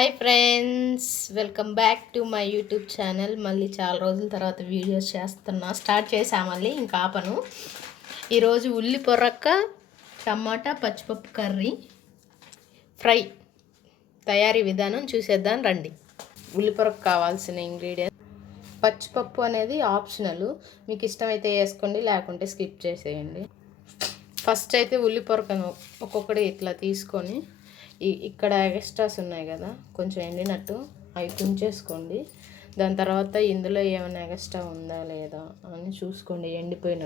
Hi friends, welcome back to my YouTube channel. మళ్ళీ చాలా రోజుల తర్వాత వీడియోస్ స్టార్ట్ చేసా. మళ్ళీ ఇంకా ఆపను. ఈరోజు ఉల్లి పొరక్క టమాటా పచ్చిపప్పు కర్రీ ఫ్రై తయారీ విధానం చూసేద్దాం రండి. ఉల్లి పొరకు కావాల్సిన ఇంగ్రీడియంట్స్: పచ్చిపప్పు అనేది ఆప్షనల్, మీకు ఇష్టమైతే వేసుకోండి, లేకుంటే స్కిప్ చేసేయండి. ఫస్ట్ అయితే ఉల్లి పొరకను ఒక్కొక్కటి ఇట్లా తీసుకొని ఇక్కడ ఎక్స్ట్రాస్ ఉన్నాయి కదా, కొంచెం ఎండినట్టు అవి తుంచేసుకోండి. దాని తర్వాత ఇందులో ఏమైనా ఎక్స్ట్రా ఉందా లేదా అని చూసుకోండి. ఎండిపోయిన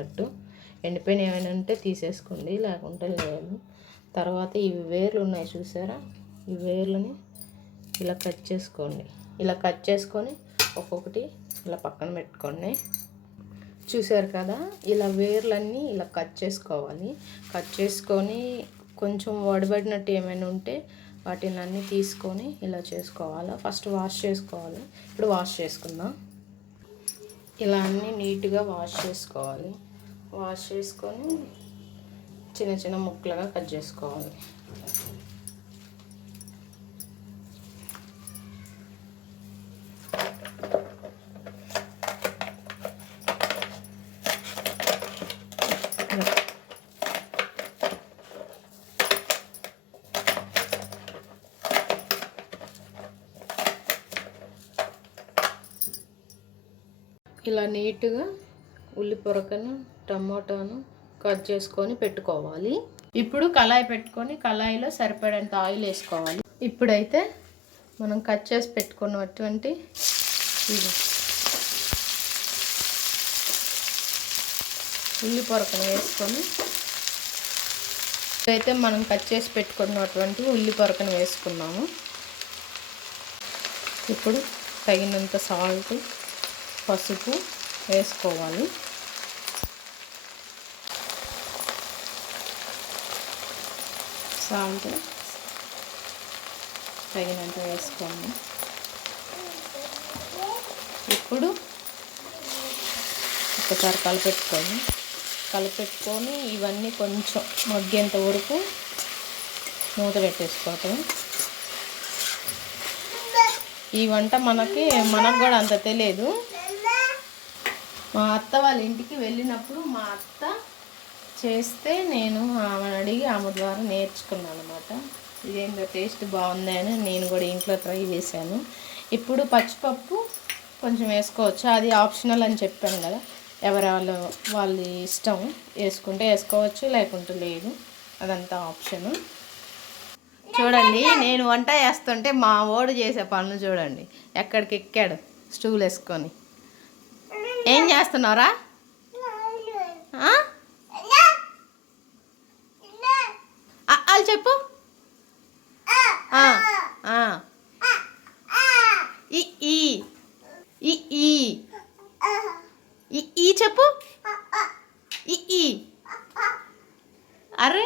ఏమైనా ఉంటే తీసేసుకోండి, లేకుంటే లేదు. తర్వాత ఇవి వేర్లు ఉన్నాయి చూసారా, ఈ వేర్లని ఇలా కట్ చేసుకోండి. ఇలా కట్ చేసుకొని ఒక్కొక్కటి ఇలా పక్కన పెట్టుకోండి. చూసారు కదా, ఇలా వేర్లన్నీ ఇలా కట్ చేసుకోవాలి. కట్ చేసుకొని కొంచెం వడబడినట్టు ఏమైనా ఉంటే వాటిని అన్నీ తీసుకొని ఇలా చేసుకోవాలి. ఫస్ట్ వాష్ చేసుకోవాలి. ఇప్పుడు వాష్ చేసుకుందాం. ఇలా అన్నీ నీట్గా వాష్ చేసుకోవాలి. వాష్ చేసుకొని చిన్న చిన్న ముక్కలుగా కట్ చేసుకోవాలి. ఇలా నీట్గా ఉల్లి పొరకను టమాటాను కట్ చేసుకొని పెట్టుకోవాలి. ఇప్పుడు కళాయి పెట్టుకొని కళాయిలో సరిపడేంత ఆయిల్ వేసుకోవాలి. ఇప్పుడైతే మనం కట్ చేసి పెట్టుకున్నటువంటి ఉల్లి పొరకను వేసుకొని అయితే మనం కట్ చేసి పెట్టుకున్నటువంటి ఉల్లి పొరకను వేసుకున్నాము. ఇప్పుడు తగినంత సాల్ట్, పసుపు వేసుకోవాలి. సాల్ట్ తగినంత వేసుకోండి. ఇప్పుడు ఒకసారి కలిపెట్టుకొని ఇవన్నీ కొంచెం మగ్గేంత వరకు మూత పెట్టేసుకోవటం. ఈ వంట మనకు కూడా అంత తెలియదు. మా అత్త వాళ్ళ ఇంటికి వెళ్ళినప్పుడు మా అత్త చేస్తే నేను ఆమెను అడిగి ఆమె ద్వారా నేర్చుకున్నాను అనమాట. ఇదేంటో టేస్ట్ బాగుంది అని నేను కూడా ఇంట్లో ట్రై చేశాను. ఇప్పుడు పచ్చిపప్పు కొంచెం వేసుకోవచ్చు, అది ఆప్షనల్ అని చెప్పాను కదా. వాళ్ళ ఇష్టం, వేసుకుంటే వేసుకోవచ్చు, లేకుంటే లేదు, అదంతా ఆప్షను. చూడండి, నేను వంట చేస్తుంటే మా ఓడు చేసే పనులు చూడండి. ఎక్కడికి ఎక్కాడు స్టూల్ వేసుకొని. ఏం చేస్తున్నారా? వాళ్ళు చెప్పు. ఈ చెప్పు. అరే,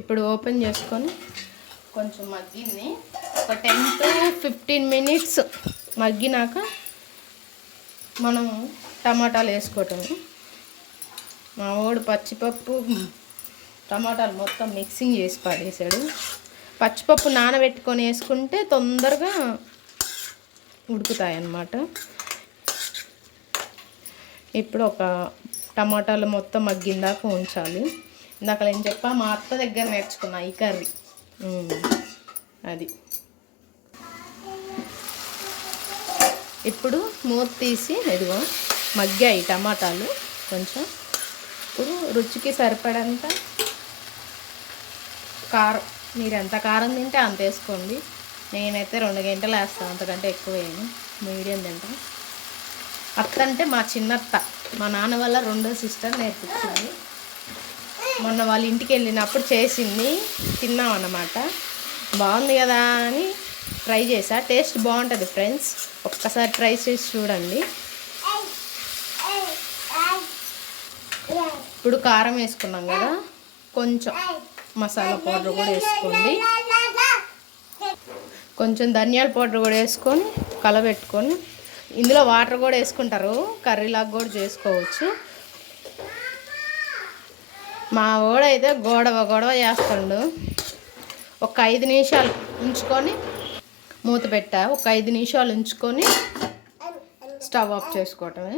ఇప్పుడు ఓపెన్ చేసుకొని కొంచెం మగ్గింది. ఒక 10 to 15 minutes మగ్గినాక మనం టమాటాలు వేసుకోవటం. మా వాడు పచ్చిపప్పు టమాటాలు మొత్తం మిక్సింగ్ చేసి పడేసాడు. పచ్చిపప్పు నానబెట్టుకొని వేసుకుంటే తొందరగా ఉడుకుతాయి అన్నమాట. ఇప్పుడు ఒక టమాటాలు మొత్తం మగ్గిందాక ఉంచాలి. ఇందాక నేను చెప్పా, మా అత్త దగ్గర నేర్చుకున్నా ఈ కర్రీ. అది ఇప్పుడు మూత తీసి ఇదిగో మగ్గాయి టమాటాలు కొంచెం. ఇప్పుడు రుచికి సరిపడంత కారం, మీరు ఎంత కారం తింటే అంత వేసుకోండి. నేనైతే 2 గంటలు వేస్తాను, అంతకంటే ఎక్కువ వేయను, మీడియం తింటాను. అత్త అంటే మా చిన్నత్త, మా నాన్న వల్ల 2వ సిస్టర్ నేర్పించింది. మొన్న వాళ్ళ ఇంటికి వెళ్ళినప్పుడు చేసింది, తిన్నాం అన్నమాట. బాగుంది కదా అని ట్రై చేసా. టేస్ట్ బాగుంటుంది ఫ్రెండ్స్, ఒక్కసారి ట్రై చేసి చూడండి. ఇప్పుడు కారం వేసుకున్నాం కదా, కొంచెం మసాలా పౌడర్ కూడా వేసుకోండి. కొంచెం ధనియాల పౌడర్ కూడా వేసుకొని కలబెట్టుకొని, ఇందులో వాటర్ కూడా వేసుకుంటారు, కర్రీలాగా కూడా చేసుకోవచ్చు. మా వాడైతే గొడవ చేస్తాడు. ఒక 5 నిమిషాలు ఉంచుకొని మూత పెట్టా. ఒక 5 నిమిషాలు ఉంచుకొని స్టవ్ ఆఫ్ చేసుకోవటమే.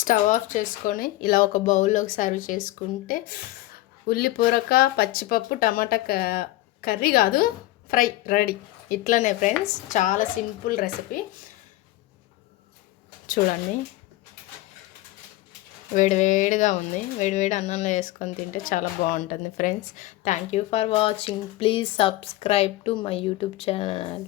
స్టవ్ ఆఫ్ చేసుకొని ఇలా ఒక బౌల్లోకి సర్వ్ చేసుకుంటే ఉల్లి పొరక పచ్చిపప్పు టమాటా కర్రీ కాదు ఫ్రై రెడీ. ఇట్లనే ఫ్రెండ్స్, చాలా సింపుల్ రెసిపీ. చూడండి, వేడివేడిగా ఉంది. వేడివేడి అన్నంలో వేసుకొని తింటే చాలా బాగుంటుంది friends. Thank you for watching. Please subscribe to my YouTube channel.